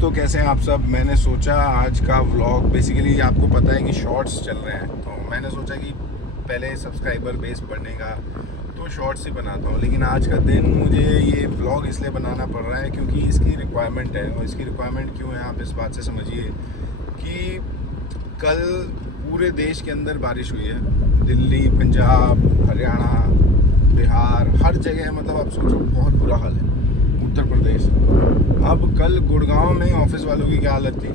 दोस्तों, कैसे हैं आप सब। मैंने सोचा आज का व्लॉग, बेसिकली आपको पता है कि शॉर्ट्स चल रहे हैं, तो मैंने सोचा कि पहले सब्सक्राइबर बेस बढ़ने का तो शॉर्ट्स ही बनाता हूँ। लेकिन आज का दिन मुझे ये व्लॉग इसलिए बनाना पड़ रहा है क्योंकि इसकी रिक्वायरमेंट है। और इसकी रिक्वायरमेंट क्यों है, आप इस बात से समझिए कि कल पूरे देश के अंदर बारिश हुई है। दिल्ली, पंजाब, हरियाणा, बिहार, हर जगह, मतलब आप सोचो बहुत बुरा हाल है। उत्तर प्रदेश, अब कल गुड़गांव में ऑफिस वालों की क्या हालत थी।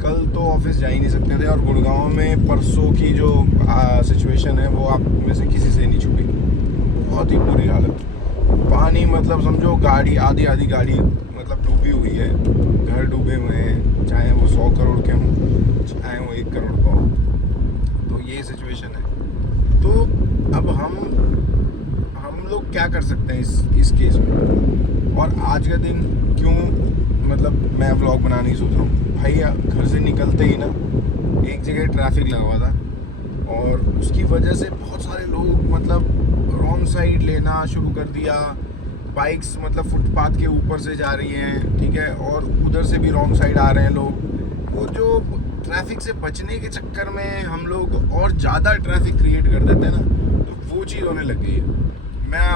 कल तो ऑफिस जा ही नहीं सकते थे। और गुड़गांव में परसों की जो सिचुएशन है वो आप में से किसी से नहीं छुपी। बहुत ही बुरी हालत, पानी, मतलब समझो गाड़ी, आधी गाड़ी मतलब डूबी हुई है, घर डूबे हुए हैं, चाहे वो 100 करोड़ के हों, चाहे वो 1 करोड़ का हो। तो ये सिचुएशन है। तो अब हम लोग क्या कर सकते हैं इस केस में। और आज का दिन क्यों, मतलब मैं व्लॉग बनाने की सोच रहा हूँ। भाई घर से निकलते ही ना एक जगह ट्रैफिक लगा हुआ था और उसकी वजह से बहुत सारे लोग मतलब रॉन्ग साइड लेना शुरू कर दिया। बाइक्स मतलब फुटपाथ के ऊपर से जा रही हैं, ठीक है, और उधर से भी रॉन्ग साइड आ रहे हैं लोग। वो जो ट्रैफिक से बचने के चक्कर में हम लोग और ज़्यादा ट्रैफिक क्रिएट कर देते हैं ना, तो वो चीज़ होने लग गई है। मैं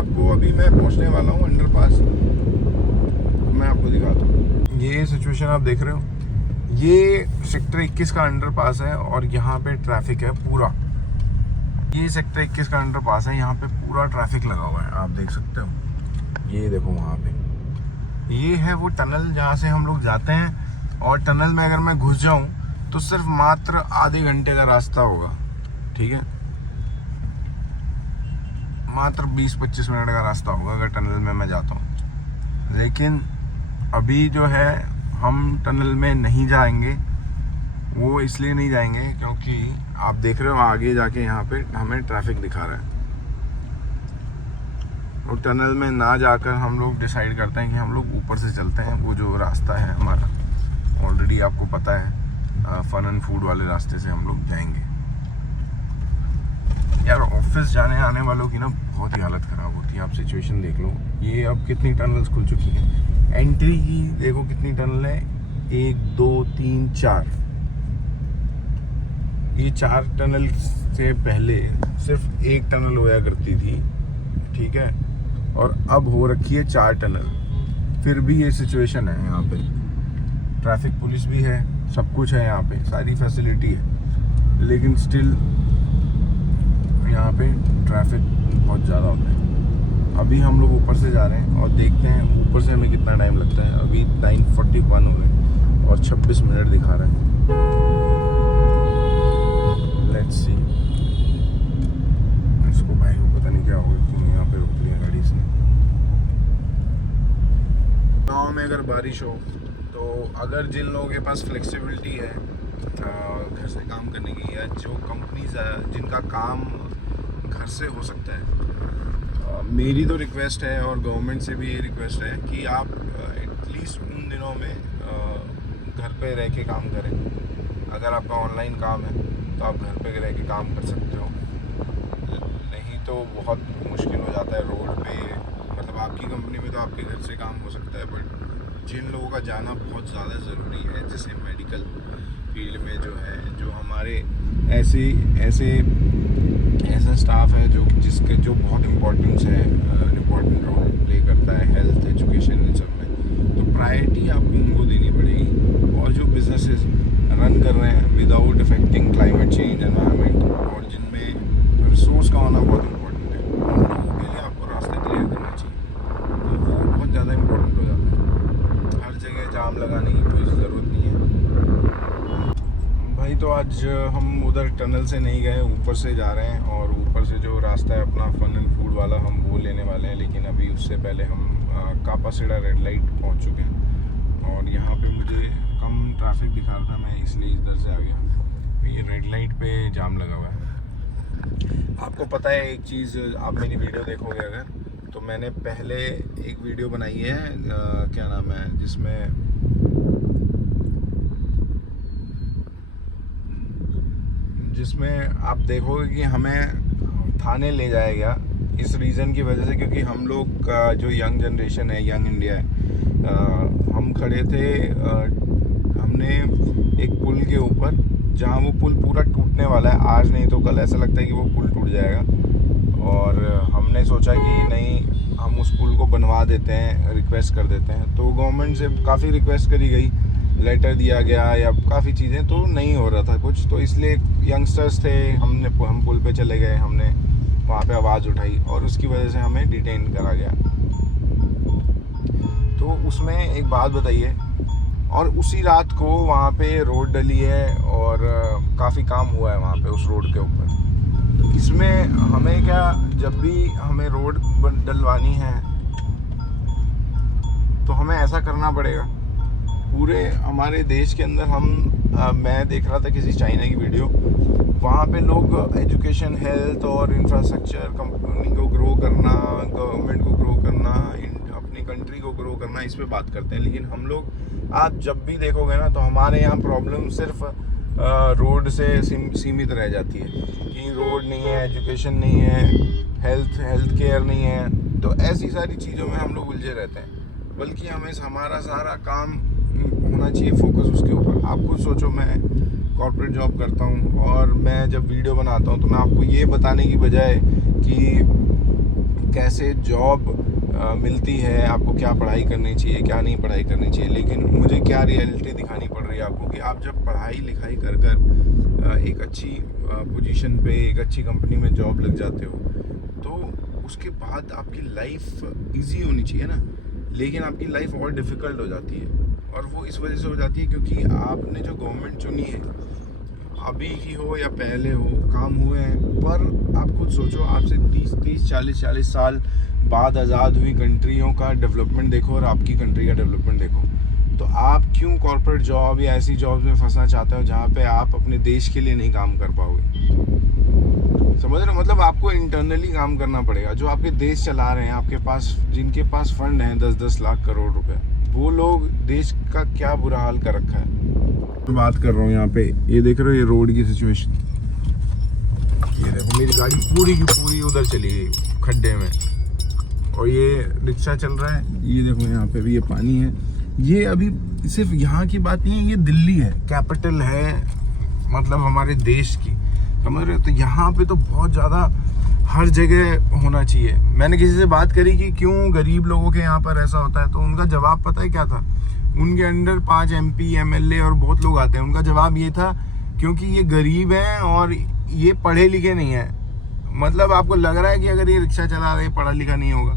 पहुंचने वाला हूं अंडरपास, मैं आपको दिखाता हूं। ये सिचुएशन आप देख रहे हो, ये सेक्टर 21 का अंडरपास है और यहाँ पे ट्रैफिक है पूरा। ये सेक्टर 21 का अंडरपास है, यहाँ पे पूरा ट्रैफिक लगा हुआ है, आप देख सकते हो। ये देखो वहाँ पे, ये है वो टनल जहाँ से हम लोग जाते हैं। और टनल में अगर मैं घुस जाऊँ तो सिर्फ मात्र आधे घंटे का रास्ता होगा, ठीक है, मात्र 20-25 मिनट का रास्ता होगा अगर टनल में मैं जाता हूँ। लेकिन अभी जो है हम टनल में नहीं जाएंगे। वो इसलिए नहीं जाएंगे क्योंकि आप देख रहे हो आगे जाके यहाँ पे हमें ट्रैफिक दिखा रहा है। और टनल में ना जाकर हम लोग डिसाइड करते हैं कि हम लोग ऊपर से चलते हैं। वो जो रास्ता है हमारा, ऑलरेडी आपको पता है, फन एंड फूड वाले रास्ते से हम लोग जाएंगे। यार ऑफिस जाने आने वालों की ना बहुत ही हालत ख़राब होती है। आप सिचुएशन देख लो, ये अब कितनी टनल्स खुल चुकी हैं। एंट्री की देखो कितनी टनल है, 1 2 3 4। ये 4 टनल से पहले सिर्फ 1 टनल होया करती थी, ठीक है, और अब हो रखी है 4 टनल। फिर भी ये सिचुएशन है। यहाँ पे ट्रैफिक पुलिस भी है, सब कुछ है, यहाँ पे सारी फैसिलिटी है, लेकिन स्टिल यहाँ पे ट्रैफिक बहुत ज़्यादा होता है। अभी हम लोग ऊपर से जा रहे हैं और देखते हैं ऊपर से हमें कितना टाइम लगता है। अभी 9:41 हो गए और 26 मिनट दिखा रहा है। Let's see. इसको भाई को पता नहीं क्या होगा, क्यों यहाँ पे रोक लिया गाड़ी इसने। गाँव में अगर बारिश हो तो अगर जिन लोगों के पास फ्लेक्सिबिलिटी है घर से काम करने की, या जो कंपनीज है जिनका काम घर से हो सकता है, मेरी तो रिक्वेस्ट है और गवर्नमेंट से भी ये रिक्वेस्ट है कि आप एटलीस्ट उन दिनों में घर पे रह के काम करें। अगर आपका ऑनलाइन काम है तो आप घर पे रह के काम कर सकते हो, नहीं तो बहुत मुश्किल हो जाता है रोड पे। मतलब आपकी कंपनी में तो आपके घर से काम हो सकता है, बट जिन लोगों का जाना बहुत ज़्यादा ज़रूरी है, जैसे मेडिकल फील्ड में जो है, जो हमारे ऐसा स्टाफ है जो बहुत इम्पोर्टेंट रोल प्ले करता है हेल्थ, एजुकेशन, इन सब में, तो प्रायोरिटी आपको उनको देनी पड़ेगी। और जो बिजनेसेस रन कर रहे हैं without affecting climate change, environment, और जिनमें रिसोर्स का होना बहुत इम्पोर्टेंट है, उन लोगों के लिए आपको रास्ते क्लियर करना चाहिए। तो वो बहुत ज़्यादा इम्पोर्टेंट हो जाता है। हर जगह जाम लगाने की कोई ज़रूरत नहीं है भाई। तो आज हम उधर टनल से नहीं गए, ऊपर से जा रहे हैं। और ऊपर से जो रास्ता है अपना फन एंड फूड वाला, हम वो लेने वाले हैं। लेकिन अभी उससे पहले हम कापासीडा रेड लाइट पहुंच चुके हैं और यहाँ पे मुझे कम ट्रैफिक दिखा रहा था, मैं इसलिए इधर से आ गया। ये रेड लाइट पे जाम लगा हुआ है। आपको पता है एक चीज़, आप मेरी वीडियो देखोगे अगर, तो मैंने पहले एक वीडियो बनाई है, क्या नाम है, जिसमें आप देखोगे कि हमें थाने ले जाएगा इस रीज़न की वजह से, क्योंकि हम लोग का जो यंग जनरेशन है, यंग इंडिया है, हम खड़े थे जहाँ वो पुल पूरा टूटने वाला है, आज नहीं तो कल ऐसा लगता है कि वो पुल टूट जाएगा। और हमने सोचा कि नहीं, हम उस पुल को बनवा देते हैं, रिक्वेस्ट कर देते हैं। तो गवर्नमेंट से काफ़ी रिक्वेस्ट करी गई, लेटर दिया गया या काफ़ी चीज़ें, तो नहीं हो रहा था कुछ। तो इसलिए यंगस्टर्स थे, हम पुल पे चले गए, हमने वहाँ पे आवाज़ उठाई और उसकी वजह से हमें डिटेन करा गया। तो उसमें एक बात बताइए, और उसी रात को वहाँ पे रोड डली है और काफ़ी काम हुआ है वहाँ पे उस रोड के ऊपर। तो इसमें हमें क्या, जब भी हमें रोड डलवानी है तो हमें ऐसा करना पड़ेगा। पूरे हमारे देश के अंदर मैं देख रहा था किसी चाइना की वीडियो, वहाँ पे लोग एजुकेशन, हेल्थ और इंफ्रास्ट्रक्चर, कंपनी को ग्रो करना, गवर्नमेंट को ग्रो करना, अपनी कंट्री को ग्रो करना, इस पे बात करते हैं। लेकिन हम लोग, आप जब भी देखोगे ना, तो हमारे यहाँ प्रॉब्लम सिर्फ रोड से सीमित रह जाती है कि रोड नहीं है, एजुकेशन नहीं है, हेल्थ केयर नहीं है। तो ऐसी सारी चीज़ों में हम लोग उलझे रहते हैं। बल्कि हमें हमारा सारा काम होना चाहिए फोकस उसके ऊपर। आप खुद सोचो, मैं कॉर्पोरेट जॉब करता हूँ और मैं जब वीडियो बनाता हूँ तो मैं आपको ये बताने की बजाय कि कैसे जॉब मिलती है, आपको क्या पढ़ाई करनी चाहिए, क्या नहीं पढ़ाई करनी चाहिए, लेकिन मुझे क्या रियलिटी दिखानी पड़ रही है आपको कि आप जब पढ़ाई लिखाई कर एक अच्छी पोजीशन पे, एक अच्छी कंपनी में जॉब लग जाते हो, तो उसके बाद आपकी लाइफ इजी होनी चाहिए ना, लेकिन आपकी लाइफ और डिफ़िकल्ट हो जाती है। और वो इस वजह से हो जाती है क्योंकि आपने जो गवर्नमेंट चुनी है, अभी की हो या पहले हो, काम हुए हैं। पर आप खुद सोचो, आपसे 30-40 साल बाद आज़ाद हुई कंट्रियों का डेवलपमेंट देखो और आपकी कंट्री का डेवलपमेंट देखो। तो आप क्यों कॉर्पोरेट जॉब या ऐसी जॉब्स में फंसना चाहते हो जहाँ पे आप अपने देश के लिए नहीं काम कर पाओगे? समझ रहे हो? मतलब आपको इंटरनली काम करना पड़ेगा। जो आपके देश चला रहे हैं, आपके पास जिनके पास फंड हैं 10-10 लाख करोड़ रुपए, वो लोग देश का क्या बुरा हाल कर रखा है। मैं बात कर रहा हूँ यहाँ पे, ये देख रहे हो, ये रोड की सिचुएशन, ये देखो मेरी गाड़ी पूरी की पूरी उधर चली गई खड्डे में, और ये रिक्शा चल रहा है। ये देखो यहाँ पे भी ये पानी है। ये अभी सिर्फ यहाँ की बात नहीं है, ये दिल्ली है, कैपिटल है मतलब हमारे देश की, समझ रहे हो? तो यहाँ पे तो बहुत ज़्यादा हर जगह होना चाहिए। मैंने किसी से बात करी कि क्यों गरीब लोगों के यहाँ पर ऐसा होता है, तो उनका जवाब पता है क्या था? उनके अंडर 5 MP MLA और बहुत लोग आते हैं। उनका जवाब ये था, क्योंकि ये गरीब हैं और ये पढ़े लिखे नहीं हैं। मतलब आपको लग रहा है कि अगर ये रिक्शा चला रहा है, पढ़ा लिखा नहीं होगा,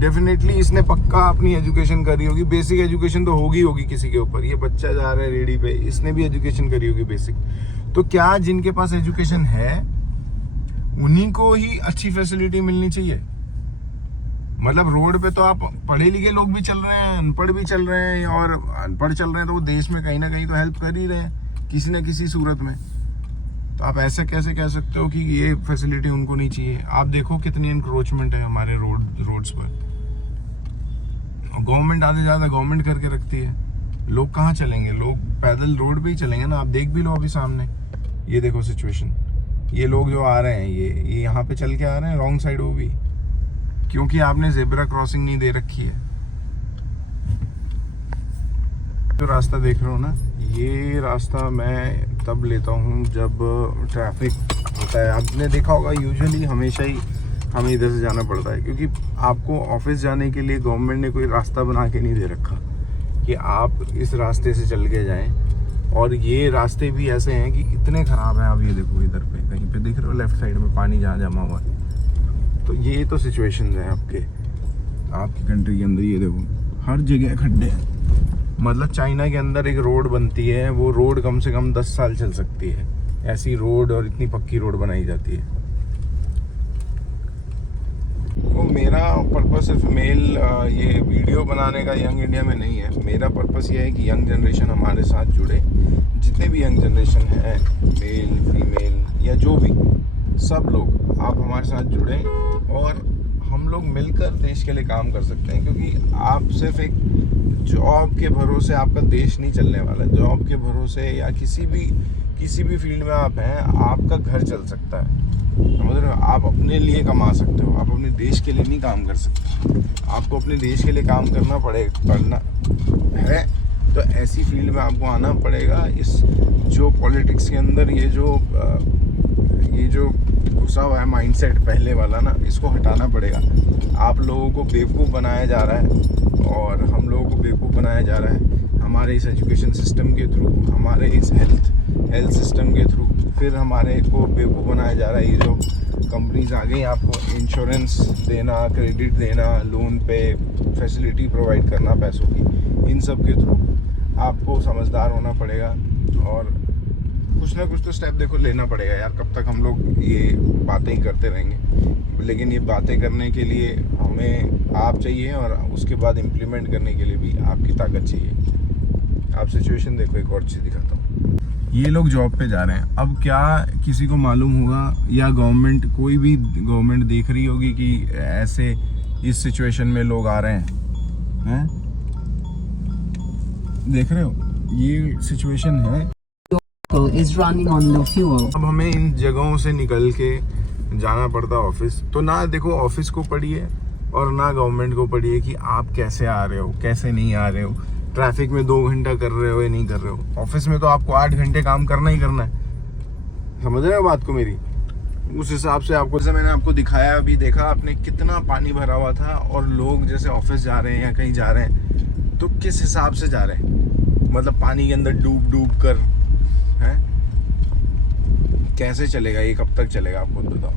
डेफिनेटली इसने पक्का अपनी एजुकेशन करी होगी, बेसिक एजुकेशन तो होगी किसी के ऊपर। ये बच्चा जा रहा है रेडी पे, इसने भी एजुकेशन करी होगी बेसिक। तो क्या जिनके पास एजुकेशन है उन्हीं को ही अच्छी फैसिलिटी मिलनी चाहिए? मतलब रोड पे तो आप पढ़े लिखे लोग भी चल रहे हैं, अनपढ़ भी चल रहे हैं, और अनपढ़ चल रहे हैं तो वो देश में कहीं ना कहीं तो हेल्प कर ही रहे हैं किसी न किसी सूरत में। तो आप ऐसे कैसे कह सकते हो कि ये फैसिलिटी उनको नहीं चाहिए? आप देखो कितनी इंक्रोचमेंट है हमारे रोड्स पर। गवर्नमेंट आधे ज़्यादा गवर्नमेंट करके रखती है, लोग कहाँ चलेंगे? लोग पैदल रोड पे ही चलेंगे ना। आप देख भी लो अभी सामने, ये देखो सिचुएशन, ये लोग जो आ रहे हैं ये यहाँ पे चल के आ रहे हैं रॉन्ग साइड, वो भी क्योंकि आपने जेब्रा क्रॉसिंग नहीं दे रखी है। तो रास्ता देख रहे हो ना, ये रास्ता मैं तब लेता हूँ जब ट्रैफिक होता है। आपने देखा होगा यूजुअली हमेशा ही हमें इधर से जाना पड़ता है, क्योंकि आपको ऑफिस जाने के लिए गवर्नमेंट ने कोई रास्ता बना के नहीं दे रखा कि आप इस रास्ते से चल के जाएं। और ये रास्ते भी ऐसे हैं कि इतने ख़राब हैं। आप ये देखो इधर पे कहीं पे देख रहे हो लेफ्ट साइड में पानी जहाँ जमा हुआ है। तो ये तो सिचुएशंस हैं आपकी कंट्री के अंदर। ये देखो हर जगह खड्डे हैं। मतलब चाइना के अंदर एक रोड बनती है, वो रोड कम से कम 10 साल चल सकती है, ऐसी रोड और इतनी पक्की रोड बनाई जाती है। वो मेरा पर्पस सिर्फ ये वीडियो बनाने का यंग इंडिया में नहीं है। मेरा पर्पस ये है कि यंग जनरेशन हमारे साथ जुड़े, जितने भी यंग जनरेशन है, मेल फीमेल या जो भी, सब लोग आप हमारे साथ जुड़ें और हम लोग मिलकर देश के लिए काम कर सकते हैं। क्योंकि आप सिर्फ एक जॉब के भरोसे आपका देश नहीं चलने वाला। जॉब के भरोसे या किसी भी फील्ड में आप हैं, आपका घर चल सकता है, समझ रहे हो? आप अपने लिए कमा सकते हो, आप अपने देश के लिए नहीं काम कर सकते। आपको अपने देश के लिए काम करना है तो ऐसी फील्ड में आपको आना पड़ेगा। इस जो पॉलिटिक्स के अंदर ये जो घुसा हुआ है माइंडसेट पहले वाला ना, इसको हटाना पड़ेगा। आप लोगों को बेवकूफ़ बनाया जा रहा है और हम लोगों को बेवकूफ़ बनाया जा रहा है हमारे इस एजुकेशन सिस्टम के थ्रू, हमारे इस हेल्थ सिस्टम के थ्रू। फिर हमारे को बेवकूफ़ बनाया जा रहा है ये जो कंपनीज आ गई आपको इंश्योरेंस देना, क्रेडिट देना, लोन पे फैसिलिटी प्रोवाइड करना पैसों की, इन सब के थ्रू आपको समझदार होना पड़ेगा और कुछ ना कुछ तो स्टेप देखो लेना पड़ेगा यार। कब तक हम लोग ये बातें ही करते रहेंगे? लेकिन ये बातें करने के लिए हमें आप चाहिए और उसके बाद इम्प्लीमेंट करने के लिए भी आपकी ताकत चाहिए। आप सिचुएशन देखो, एक और चीज़ दिखाता हूँ। ये लोग जॉब पे जा रहे हैं, अब क्या किसी को मालूम होगा या गवर्नमेंट, कोई भी गवर्नमेंट देख रही होगी कि ऐसे इस सिचुएशन में लोग आ रहे हैं? देख रहे हो ये सिचुएशन है। is running on low fuel. अब हमें इन जगहों से निकल के जाना पड़ता है ऑफिस। तो ना देखो ऑफिस को पढ़िए और ना गवर्नमेंट को पढ़िए कि आप कैसे आ रहे हो, कैसे नहीं आ रहे हो, ट्रैफिक में 2 घंटा कर रहे हो या नहीं कर रहे हो। ऑफिस में तो आपको 8 घंटे काम करना ही करना है। समझ रहे हो बात को मेरी? उस हिसाब से आपको, जैसे मैंने आपको दिखाया, अभी देखा आपने कितना पानी भरा हुआ था और लोग जैसे ऑफिस जा रहे हैं या कहीं जा रहे हैं तो किस हिसाब से जा रहे हैं, मतलब पानी के अंदर डूब कर है। कैसे चलेगा ये, कब तक चलेगा आप खुद बताओ।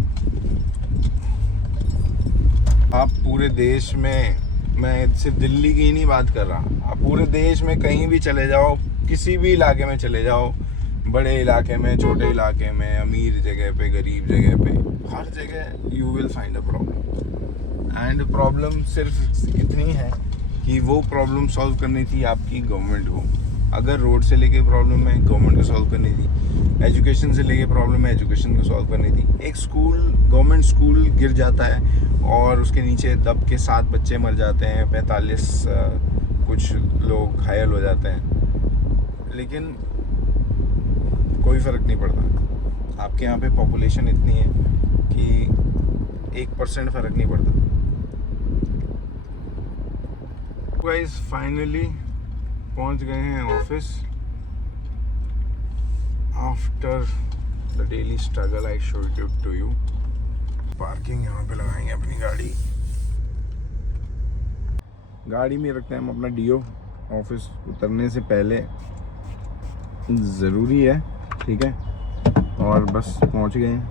आप पूरे देश में, मैं सिर्फ दिल्ली की ही नहीं बात कर रहा, आप पूरे देश में कहीं भी चले जाओ, किसी भी इलाके में चले जाओ, बड़े इलाके में, छोटे इलाके में, अमीर जगह पे, गरीब जगह पे, हर जगह you will find a problem. And problem सिर्फ इतनी है कि वो प्रॉब्लम सॉल्व करनी थी आपकी गवर्नमेंट को। अगर रोड से लेके प्रॉब्लम है, गवर्नमेंट को सॉल्व करनी थी। एजुकेशन से लेके प्रॉब्लम है, एजुकेशन को सॉल्व करनी थी। एक स्कूल, गवर्नमेंट स्कूल गिर जाता है और उसके नीचे दब के 7 बच्चे मर जाते हैं, 45 कुछ लोग घायल हो जाते हैं, लेकिन कोई फ़र्क नहीं पड़ता। आपके यहाँ पे पॉपुलेशन इतनी है कि 1% फ़र्क नहीं पड़ता। गाइस फाइनली पहुंच गए हैं office after the daily struggle I showed it to you. Parking यहाँ पे लगाएंगे अपनी गाड़ी में रखते हैं हम अपना डीओ। ऑफिस उतरने से पहले ज़रूरी है, ठीक है। और बस पहुंच गए हैं।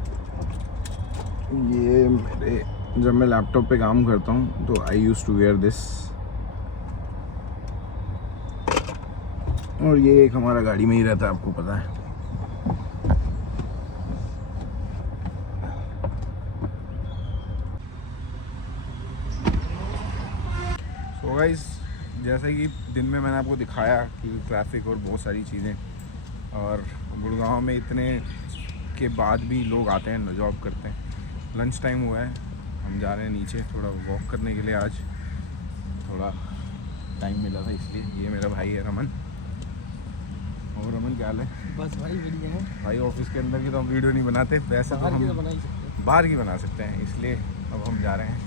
ये मेरे, जब मैं लैपटॉप पे काम करता हूँ तो आई यूज़ टू वेयर दिस, और ये एक हमारा गाड़ी में ही रहता है, आपको पता है। सो गाइस, जैसे कि दिन में मैंने आपको दिखाया कि ट्रैफिक और बहुत सारी चीज़ें, और गुड़गांव में इतने के बाद भी लोग आते हैं, जॉब करते हैं। लंच टाइम हुआ है, हम जा रहे हैं नीचे थोड़ा वॉक करने के लिए। आज थोड़ा टाइम मिला था इसलिए। ये मेरा भाई है रमन। और रमन क्या हाल है? बस भाई बढ़िया है भाई। ऑफिस के अंदर की तो हम वीडियो नहीं बनाते, वैसे तो हम बाहर की बना सकते हैं, इसलिए अब हम जा रहे हैं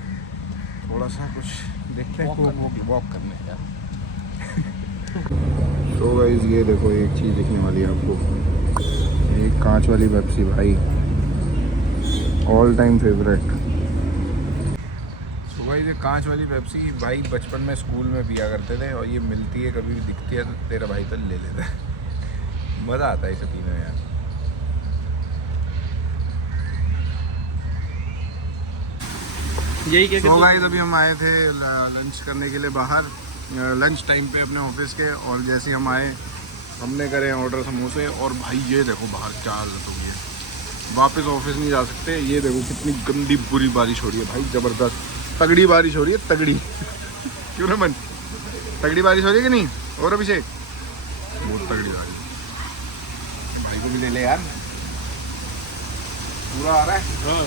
थोड़ा सा कुछ देखते हैं, वॉक करने का। तो गाइस ये देखो, एक चीज़ दिखने वाली है आपको, एक कांच वाली पेप्सी भाई, ऑल टाइम फेवरेट। तो गाइस ये कांच वाली पेप्सी भाई बचपन में स्कूल में पिया करते थे, और ये मिलती है, कभी भी दिखती है तो तेरा भाई तो ले लेता है। मज़ा आता है इसे पीने में यार। यही क्या। तो गाइस अभी हम आए थे लंच करने के लिए बाहर, लंच टाइम पे अपने ऑफिस के, और जैसे हम आए हमने करे ऑर्डर समोसे, और भाई ये देखो बाहर क्या हालत हो गई है। वापस ऑफिस नहीं जा सकते। ये देखो कितनी गंदी बुरी बारिश हो रही है भाई, ज़बरदस्त तगड़ी बारिश हो रही है, तगड़ी। क्यों रमन, तगड़ी बारिश हो रही है कि नहीं? और अभिषेक, बहुत तगड़ी बारिश। भाई को भी ले ले यार, पूरा आ रहा है। हाँ।